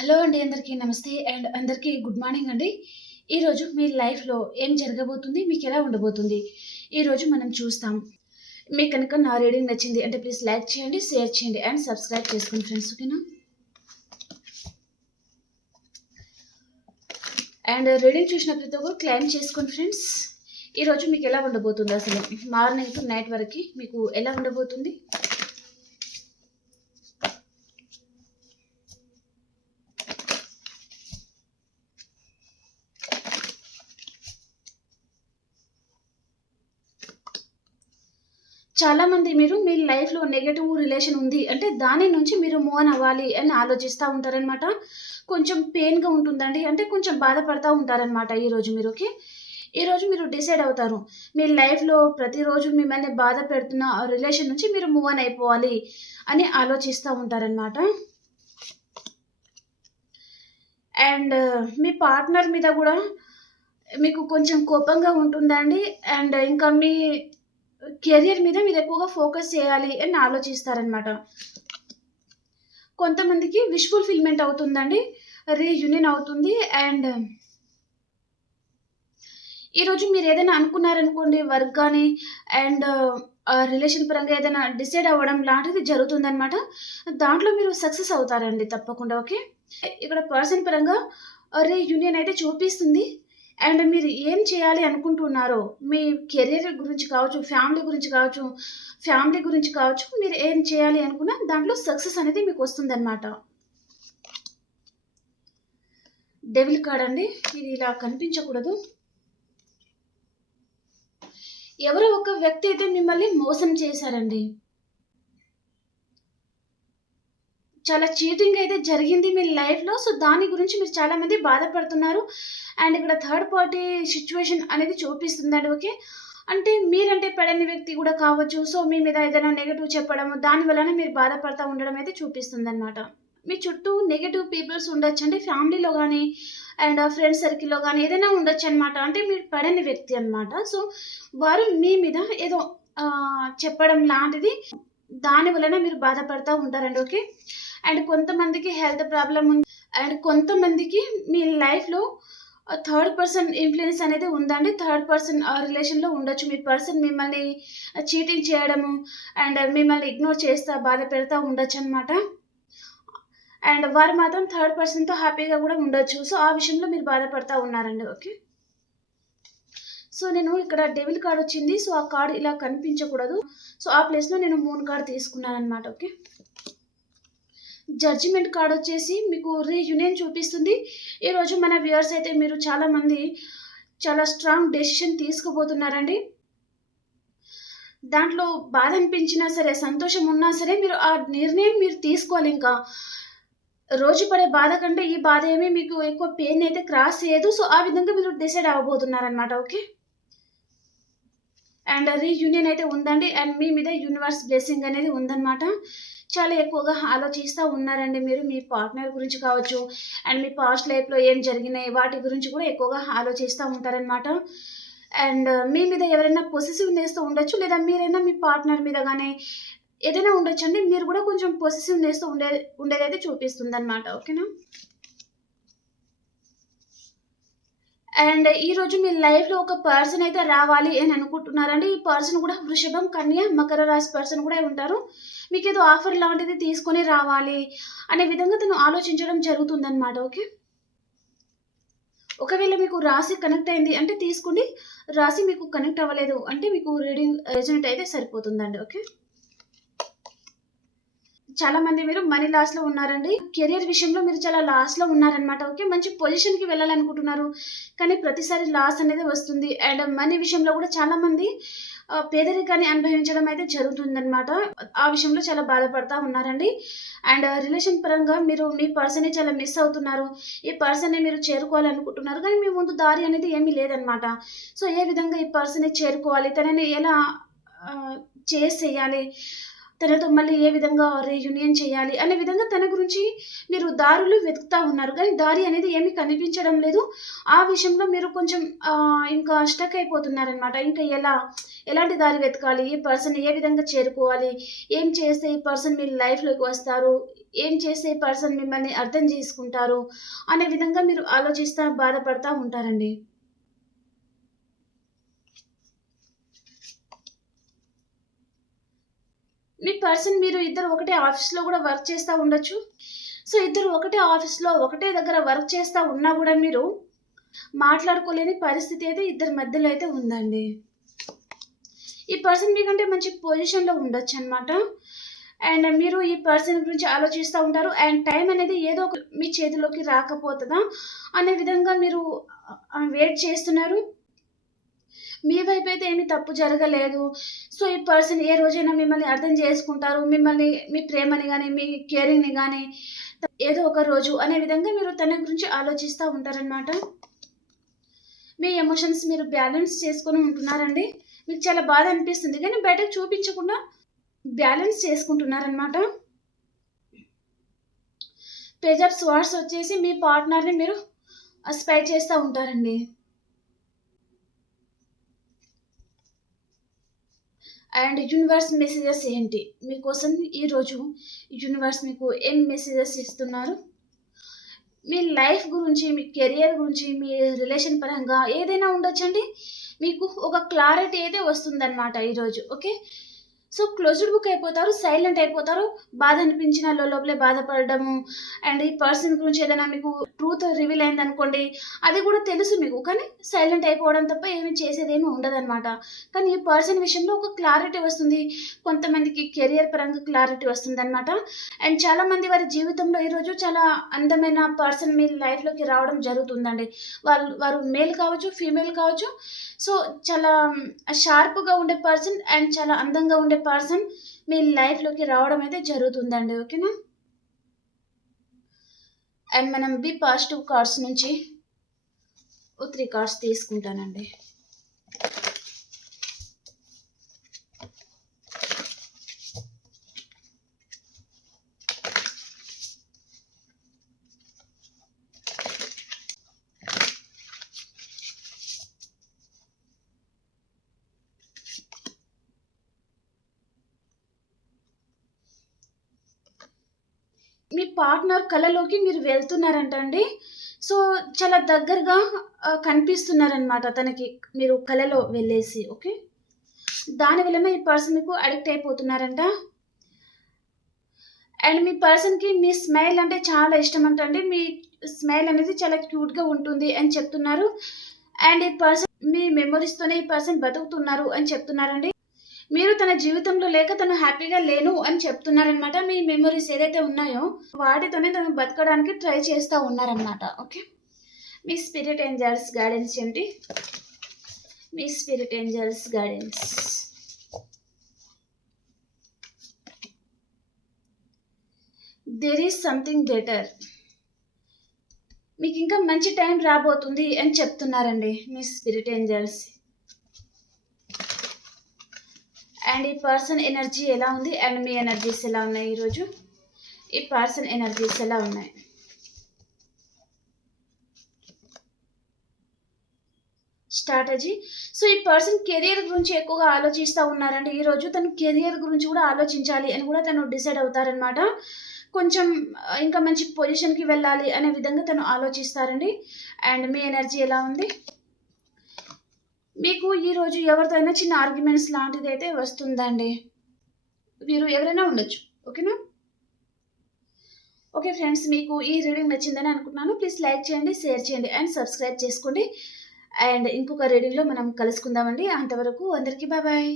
Hello అండి, అందరికీ నమస్తే అండ్ అందరికీ గుడ్ మార్నింగ్ అండి. ఈరోజు మీ లైఫ్‌లో ఏం జరగబోతుంది? మీకెలా ఉండబోతుంది? ఈరోజు మనం చూస్తాం. మీకు కనుక నా రీడింగ్ నచ్చింది అంటే ప్లీజ్ లైక్ చేయండి, షేర్ చేయండి అండ్ సబ్స్క్రైబ్ చేసుకోండి ఫ్రెండ్స్. ఓకేనా? అండ్ రీడింగ్ చూసిన ప్రతి ఒక్కరు క్లెయిమ్ చేసుకోండి ఫ్రెండ్స్. ఈరోజు మీకు ఎలా ఉండబోతుంది? అసలు మార్నింగ్ టు నైట్ వరకు మీకు ఎలా ఉండబోతుంది? చాలామంది మీరు మీ లైఫ్‌లో నెగెటివ్ రిలేషన్ ఉంది అంటే దాని నుంచి మీరు మూవ్ ఆన్ అవ్వాలి అని ఆలోచిస్తా ఉంటారనమాట. కొంచెం పెయిన్‌గా ఉంటుందండి. అంటే కొంచెం బాధపడతా ఉంటారనమాట ఈరోజు మీరు. ఓకే. ఈరోజు మీరు డిసైడ్ అవుతారు. మీ లైఫ్‌లో ప్రతిరోజు మిమ్మల్ని బాధ పెడుతున్న ఆ రిలేషన్ నుంచి మీరు మూవ్ ఆన్ అయిపోవాలి అని ఆలోచిస్తా ఉంటారనమాట. అండ్ మీ పార్ట్నర్ మీద గూడా మీకు కొంచెం కోపంగా ఉంటుందండి. అండ్ ఇంకా మీ కెరియర్ మీద మీరు ఎక్కువగా ఫోకస్ చేయాలి అని ఆలోచిస్తారనమాట. కొంతమందికి విష్ ఫుల్‌ఫిల్‌మెంట్ అవుతుందండి. రీయూనియన్ అవుతుంది. అండ్ ఈరోజు మీరేదైనా అనుకున్నారనుకోండి వర్క్ గానీ అండ్ రిలేషన్ పరంగా ఏదైనా డిసైడ్ అవ్వడం లాంటిది జరుగుతుందనమాట. దాంట్లో మీరు సక్సెస్ అవుతారండి తప్పకుండా. ఓకే. ఇక్కడ పర్సన్ పరంగా రీయూనియన్ అయితే చూపిస్తుంది. అండ్ మీరు ఏం చేయాలి అనుకుంటున్నారో, మీ కెరియర్ గురించి కావచ్చు, ఫ్యామిలీ గురించి కావచ్చు, మీరు ఏం చేయాలి అనుకున్నా దాంట్లో సక్సెస్ అనేది మీకొస్తుందనమాట. డెవిల్ కార్డ్ అండి. ఇది ఇలా కనిపించకూడదు. ఎవరో ఒక వ్యక్తి అయితే మిమ్మల్ని మోసం చేశారండి. చాలా చీటింగ్ అయితే జరిగింది మీ లైఫ్‌లో. సో, దాని గురించి మీరు చాలామంది బాధపడుతున్నారు. అండ్ ఇక్కడ థర్డ్ పార్టీ సిట్యుయేషన్ అనేది చూపిస్తుందండి. ఓకే. అంటే మీరంటే పడని వ్యక్తి గూడా కావచ్చు. సో, మీ మీద ఏదైనా నెగెటివ్ చెప్పడము, దాని వలన మీరు బాధపడతా ఉండడం అయితే చూపిస్తుందనమాట. మీ చుట్టూ నెగెటివ్ పీపుల్స్ ఉండొచ్చండి. ఫ్యామిలీలో గానీ, అండ్ ఫ్రెండ్స్ సర్కిల్‌లో గానీ ఏదైనా ఉండొచ్చనమాట. అంటే మీరు పడని వ్యక్తి అనమాట. సో, వారు మీ మీద ఏదో చెప్పడం లాంటిది, దాని వలన మీరు బాధపడతా ఉంటారండి. ఓకే. అండ్ కొంతమందికి హెల్త్ ప్రాబ్లమ్ ఉంది. అండ్ కొంతమందికి మీ లైఫ్‌లో థర్డ్ పర్సన్ ఇన్‌ఫ్లూయెన్స్ అనేది ఉందండి. థర్డ్ పర్సన్ రిలేషన్‌లో ఉండొచ్చు. మీ పర్సన్ మిమ్మల్ని చీటింగ్ చేయడము అండ్ మిమ్మల్ని ఇగ్నోర్ చేస్తా బాధ పెడతా ఉండొచ్చనమాట. అండ్ వారు మాత్రం థర్డ్ పర్సన్‌తో హ్యాపీగా గూడా ఉండొచ్చు. సో, ఆ విషయంలో మీరు బాధపడతా ఉన్నారండి. ఓకే. సో, నేను ఇక్కడ డెవిల్ కార్డ్ వచ్చింది. సో, ఆ కార్డ్ ఇలా కనిపించకూడదు. సో, ఆ ప్లేస్‌లో నేను మూన్ కార్డ్ తీసుకున్నాననమాట. ఓకే. జడ్జిమెంట్ కార్డ్ వచ్చేసి మీకు రీయూనియన్ చూపిస్తుంది. ఈరోజు మన వ్యూయర్స్ అయితే మీరు చాలామంది చాలా స్ట్రాంగ్ డెసిషన్ తీసుకోబోతున్నారండి. దాంట్లో బాధ అనిపించినా సరే, సంతోషం ఉన్నా సరే మీరు ఆ నిర్ణయం మీరు తీసుకోవాలింకా. రోజు పడే బాధ కంటే ఈ బాధ ఏమి మీకు ఎక్కువ పెయిన్ అయితే క్రాస్ చేయదు. సో, ఆ విధంగా మీరు డిసైడ్ అవ్వబోతున్నారనమాట. ఓకే. అండ్ రీయూనియన్ అయితే ఉందండి. అండ్ మీ మీద యూనివర్స్ బ్లెస్సింగ్ అనేది ఉందనమాట. చాలా ఎక్కువగా ఆలోచిస్తా ఉన్నారండి మీరు. మీ పార్ట్నర్ గురించి కావచ్చు, అండ్ మీ పాస్ట్ లైఫ్‌లో ఏం జరిగినాయి వాటి గురించి కూడా ఎక్కువగా ఆలోచిస్తా ఉంటారనమాట. అండ్ మీ మీద ఎవరైనా పొసెసివ్‌నెస్‌తో ఉండొచ్చు. లేదా మీరైనా మీ పార్ట్నర్ మీద గానీ ఏదైనా ఉండొచ్చండి. మీరు కూడా కొంచెం పొసెసివ్‌నెస్‌తో ఉండేదైతే చూపిస్తుందనమాట. ఓకేనా? అండ్ ఈరోజు మీ లైఫ్‌లో ఒక పర్సన్ అయితే రావాలి అని అనుకుంటున్నారండి. ఈ పర్సన్ కూడా వృషభం, కన్య, మకర రాశి పర్సన్ కూడా ఉంటారు. మీకేదో ఆఫర్ లాంటిది తీసుకొని రావాలి అనే విధంగా తను ఆలోచించడం జరుగుతుందనమాట. ఓకే. ఒకవేళ మీకు రాశి కనెక్ట్ అయింది అంటే తీసుకోండి. రాశి మీకు కనెక్ట్ అవ్వలేదు అంటే మీకు రీడింగ్ రెజొనేట్ అయితే సరిపోతుందండి. ఓకే. చాలామంది మీరు మనీ లాస్‌లో ఉన్నారండి. కెరియర్ విషయంలో మీరు చాలా లాస్‌లో ఉన్నారనమాట. ఓకే. మంచి పొజిషన్‌కి వెళ్ళాలనుకుంటున్నారు. కానీ ప్రతిసారి లాస్ అనేది వస్తుంది. అండ్ మనీ విషయంలో కూడా చాలామంది పేదరికాన్ని అనుభవించడం అయితే జరుగుతుందనమాట. ఆ విషయంలో చాలా బాధపడతా ఉన్నారండి. అండ్ రిలేషన్ పరంగా మీరు మీ పర్సన్‌ని చాలా మిస్ అవుతున్నారు. ఈ పర్సన్‌ని మీరు చేరుకోవాలనుకుంటున్నారు. కానీ మీ ముందు దారి అనేది ఏమీ లేదనమాట. సో, ఏ విధంగా ఈ పర్సన్‌ని చేరుకోవాలి? తనని ఎలా ఆహ్, చేసేయాలి? తనతో మళ్ళీ ఏ విధంగా రీయూనియన్ చేయాలి అనే విధంగా తన గురించి మీరు దారులు వెతుకుతా ఉన్నారు. కానీ దారి అనేది ఏమీ కనిపించడం లేదు. ఆ విషయంలో మీరు కొంచెం ఇంకా స్టక్ అయిపోతున్నారనమాట. ఇంకా ఎలాంటి దారి వెతకాలి? ఈ పర్సన్‌ని ఏ విధంగా చేరుకోవాలి? ఏం చేస్తే ఈ పర్సన్ మీ లైఫ్‌లోకి వస్తారు? ఏం చేస్తే పర్సన్ మిమ్మల్ని అర్థం చేసుకుంటారు అనే విధంగా మీరు ఆలోచిస్తా బాధపడతా ఉంటారండి. మీ పర్సన్ మీరు ఇద్దరు ఒకటే ఆఫీస్‌లో గూడా వర్క్ చేస్తా ఉండొచ్చు. సో, ఇద్దరు ఒకటే ఆఫీస్‌లో, ఒకటే దగ్గర వర్క్ చేస్తా ఉన్నా గూడా మీరు మాట్లాడుకోలేని పరిస్థితి అయితే ఇద్దరి మధ్యలో అయితే ఉందండి. ఈ పర్సన్ మీకంటే మంచి పొజిషన్‌లో ఉండొచ్చనమాట. అండ్ మీరు ఈ పర్సన్ గురించి ఆలోచిస్తా ఉంటారు. అండ్ టైం అనేది ఏదో ఒక మీ చేతిలోకి రాకపోతదా అనే విధంగా మీరు వెయిట్ చేస్తున్నారు. మీ వైపయితే ఏమి తప్పు జరగలేదు. సో, ఈ పర్సన్ ఏ రోజైనా మిమ్మల్ని అర్థం చేసుకుంటారు. మిమ్మల్ని మీ ప్రేమని గాని, మీ కేరింగ్‌ని గాని ఏదో ఒక రోజు అనే విధంగా మీరు తన గురించి ఆలోచిస్తా ఉంటారనమాట. మీ ఎమోషన్స్ మీరు బ్యాలెన్స్ చేసుకొని ఉంటున్నారండి. మీకు చాలా బాధ అనిపిస్తుంది. కానీ బయటకు చూపించకుండా బ్యాలెన్స్ చేసుకుంటున్నారనమాట. పేజ్ ఆఫ్ స్వార్డ్స్ వచ్చేసి మీ పార్ట్నర్‌ని మీరు స్పై చేస్తా ఉంటారండి. అండ్ యూనివర్స్ మెసేజెస్ ఏంటి? మీకోసం ఈరోజు యూనివర్స్ మీకు ఏం మెసేజెస్ ఇస్తున్నారు? మీ లైఫ్ గురించి, మీ కెరియర్ గురించి, మీ రిలేషన్ పరంగా ఏదైనా ఉండొచ్చండి. మీకు ఒక క్లారిటీ అయితే వస్తుందనమాట ఈరోజు. ఓకే. సో, క్లోజ్డ్ బుక్ అయిపోతారు. సైలెంట్ అయిపోతారు. బాధ అనిపించిన లోపలే బాధపడడము. అండ్ ఈ పర్సన్ గురించి ఏదైనా మీకు ట్రూత్ రివీల్ అయిందనుకోండి, అది కూడా తెలుసు మీకు. కానీ సైలెంట్ అయిపోవడం తప్ప ఏమి చేసేదేమి ఉండదనమాట. కానీ ఈ పర్సన్ విషయంలో ఒక క్లారిటీ వస్తుంది. కొంతమందికి కెరియర్ పరంగా క్లారిటీ వస్తుందనమాట. అండ్ చాలామంది వారి జీవితంలో ఈరోజు చాలా అందమైన పర్సన్ మీ లైఫ్‌లోకి రావడం జరుగుతుందండి. వారు మేల్ కావచ్చు, ఫీమేల్ కావచ్చు. సో, చాలా షార్ప్‌గా ఉండే పర్సన్ అండ్ చాలా అందంగా ఉండే పర్సన్ మీ లైఫ్‌లోకి రావడం అయితే జరుగుతుందండి. ఓకేనా? అండ్ మనం బి పాజిటివ్ కార్డ్స్ నుంచి ఓ 3 కార్డ్స్ తీసుకుంటానండి. మీ పార్ట్నర్ కలలోకి మీరు వెళ్తున్నారంట అండి. సో, చాలా దగ్గరగా కనిపిస్తున్నారనమాట తనకి మీరు కలలో వెళ్ళేసి. ఓకే. దాని వలన ఈ పర్సన్ మీకు అడిక్ట్ అయిపోతున్నారంట. అండ్ మీ పర్సన్‌కి మీ స్మైల్ అంటే చాలా ఇష్టమంట అండి. మీ స్మైల్ అనేది చాలా క్యూట్‌గా ఉంటుంది అని చెప్తున్నారు. అండ్ ఈ పర్సన్ మీ మెమోరీస్‌తోనే ఈ పర్సన్ బతుకుతున్నారు అని చెప్తున్నారండి. మీరు తన జీవితంలో లేక తను హ్యాపీగా లేను అని చెప్తున్నారనమాట. మీ మెమోరీస్ ఏదైతే ఉన్నాయో వాటితోనే తను బతకడానికి ట్రై చేస్తా ఉన్నారనమాట. ఓకే. మీ స్పిరిట్ ఏంజెల్స్ గైడెన్స్ ఏంటి? మీ spirit angels guidance. There is something better. మీకు ఇంకా మంచి టైం రాబోతుంది అని చెప్తున్నారండి మీ స్పిరిట్ ఏంజెల్స్. అండ్ ఈ పర్సన్ ఎనర్జీ ఎలా ఉంది అండ్ మీ ఎనర్జీస్ ఎలా ఉన్నాయి ఈరోజు? ఈ పర్సన్ ఎనర్జీస్ ఎలా ఉన్నాయి? స్ట్రాటజీ. సో, ఈ పర్సన్ కెరియర్ గురించి ఎక్కువగా ఆలోచిస్తూ ఉన్నారండి ఈరోజు. తను కెరియర్ గురించి కూడా ఆలోచించాలి అని కూడా తను డిసైడ్ అవుతారనమాట. కొంచెం ఇంకా మంచి పొజిషన్‌కి వెళ్ళాలి అనే విధంగా తను ఆలోచిస్తారండి. అండ్ మీ ఎనర్జీ ఎలా ఉంది? మీకు ఈరోజు ఎవరితో అయినా చిన్న ఆర్గ్యుమెంట్స్ లాంటిదైతే వస్తుందండి. వీరు ఎవరైనా ఉండొచ్చు. ఓకేనా? ఓకే ఫ్రెండ్స్, మీకు ఈ రీడింగ్ నచ్చిందని అనుకుంటున్నాను. ప్లీజ్ లైక్ చేయండి, షేర్ చేయండి అండ్ సబ్స్క్రైబ్ చేసుకోండి. అండ్ ఇంకొక రీడింగ్‌లో మనం కలుసుకుందామండి. అంతవరకు అందరికీ బాయ్.